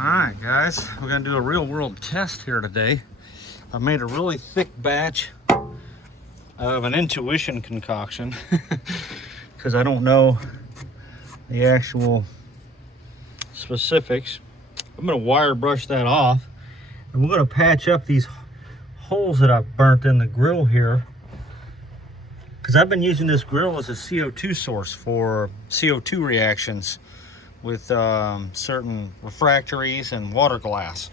Alright guys, we're going to do a real world test here today. I made a really thick batch of an intuition concoction because I don't know the actual specifics. I'm going to wire brush that off and we're going to patch up these holes that I've burnt in the grill here, because I've been using this grill as a CO2 source for CO2 reactions with certain refractories and water glass.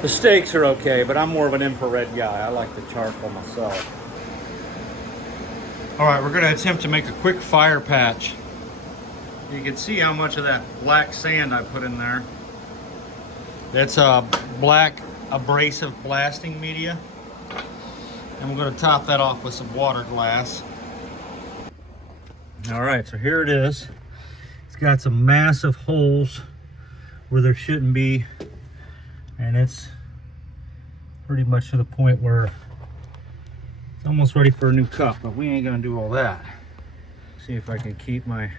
The steaks are okay, but I'm more of an infrared guy. I like the charcoal myself. All right, we're gonna attempt to make a quick fire patch. You can see how much of that black sand I put in there. That's a black abrasive blasting media. And we're gonna top that off with some water glass. All right, so here it is. It's got some massive holes where there shouldn't be, and it's pretty much to the point where it's almost ready for a new cup, but we ain't gonna do all that. See if I can keep my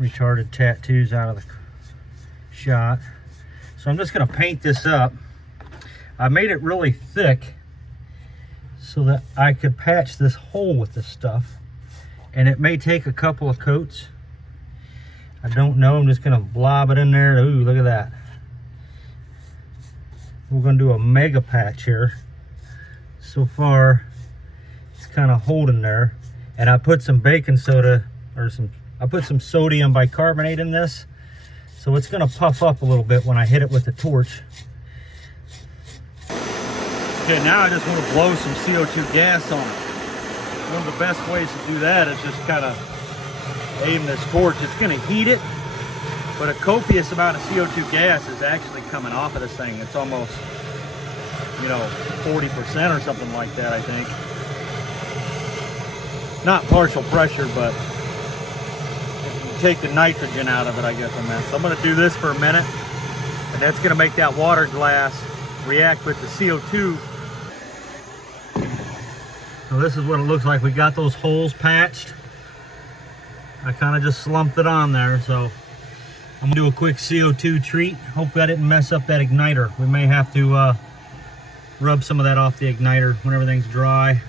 retarded tattoos out of the shot. So I'm just gonna paint this up. I made it really thick so that I could patch this hole with this stuff, and it may take a couple of coats. I don't know. I'm just gonna blob it in there. Ooh, look at that. We're gonna do a mega patch here. So far it's kind of holding there, and I put some baking soda I put some sodium bicarbonate in this, so it's gonna puff up a little bit when I hit it with the torch. Okay, now I just want to blow some CO2 gas on it. One of the best ways to do that is just kind of aim this torch. It's going to heat it, but a copious amount of CO2 gas is actually coming off of this thing. It's almost, 40% or something like that, I think. Not partial pressure, but if you take the nitrogen out of it, I guess I meant. So I'm going to do this for a minute, and that's going to make that water glass react with the CO2. So this is what it looks like. We got those holes patched. I kind of just slumped it on there, so I'm gonna do a quick CO2 treat. Hopefully I didn't mess up that igniter. We may have to rub some of that off the igniter when everything's dry.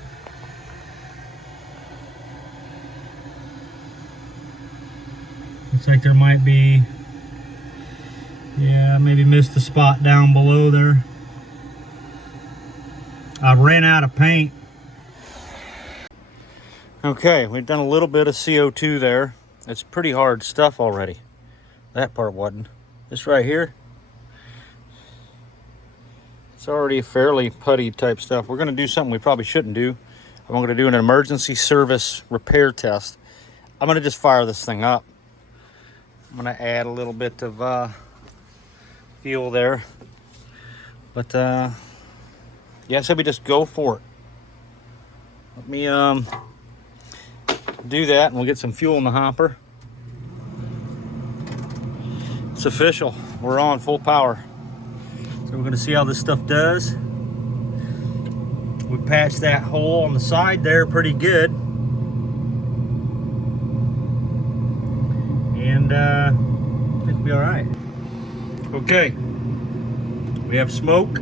Looks like there might be, yeah, maybe missed a spot down below there. I ran out of paint. Okay, we've done a little bit of CO2 there. It's pretty hard stuff already. That part wasn't. This right here, it's already fairly putty type stuff. We're gonna do something we probably shouldn't do. I'm gonna do an emergency service repair test. I'm gonna just fire this thing up. I'm gonna add a little bit of fuel there. But yeah, I said we just go for it. Let me do that, and we'll get some fuel in the hopper. It's official. We're on full power. So we're going to see how this stuff does. We patched that hole on the side there pretty good, and I think we'll be all right. Okay, we have smoke.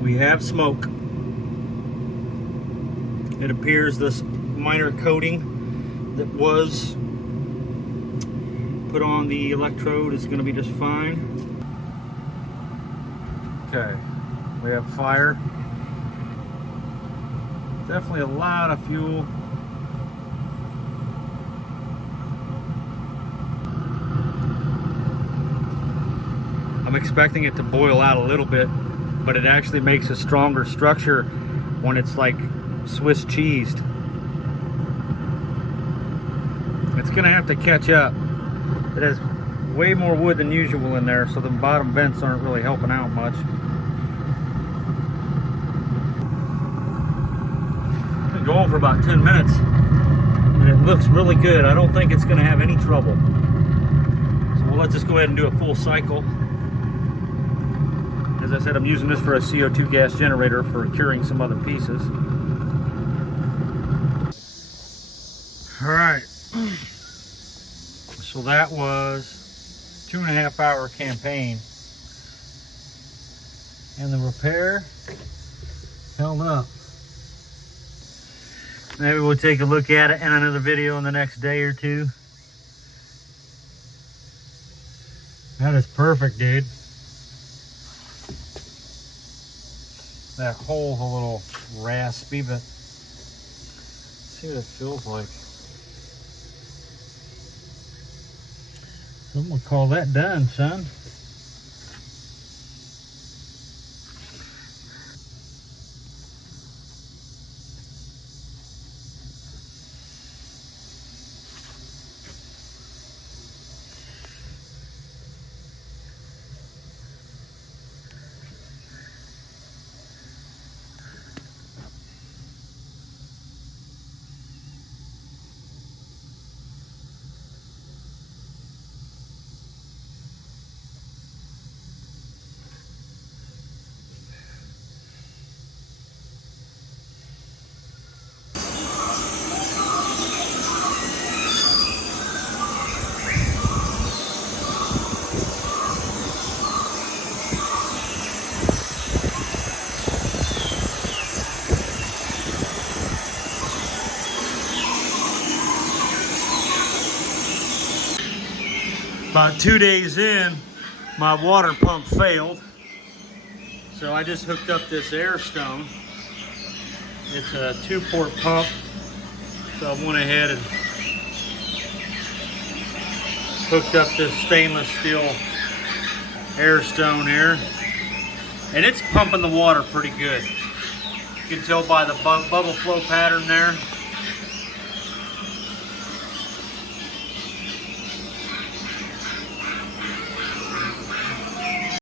We have smoke. It appears this minor coating that was put on the electrode is going to be just fine. Okay, we have fire. Definitely a lot of fuel. I'm expecting it to boil out a little bit, but it actually makes a stronger structure when it's like Swiss cheesed. It's gonna have to catch up. It has way more wood than usual in there, so the bottom vents aren't really helping out much. It's been going for about 10 minutes, and it looks really good. I don't think it's gonna have any trouble. So we'll let's just go ahead and do a full cycle. As I said, I'm using this for a CO2 gas generator for curing some other pieces. All right, so that was 2.5 hour campaign. And the repair held up. Maybe we'll take a look at it in another video in the next day or two. That is perfect, dude. That hole's a little raspy, but let's see what it feels like. So I'm gonna call that done, son. About 2 days in, my water pump failed. So I just hooked up this air stone. It's a 2-port pump. So I went ahead and hooked up this stainless steel air stone here. And it's pumping the water pretty good. You can tell by the bubble flow pattern there.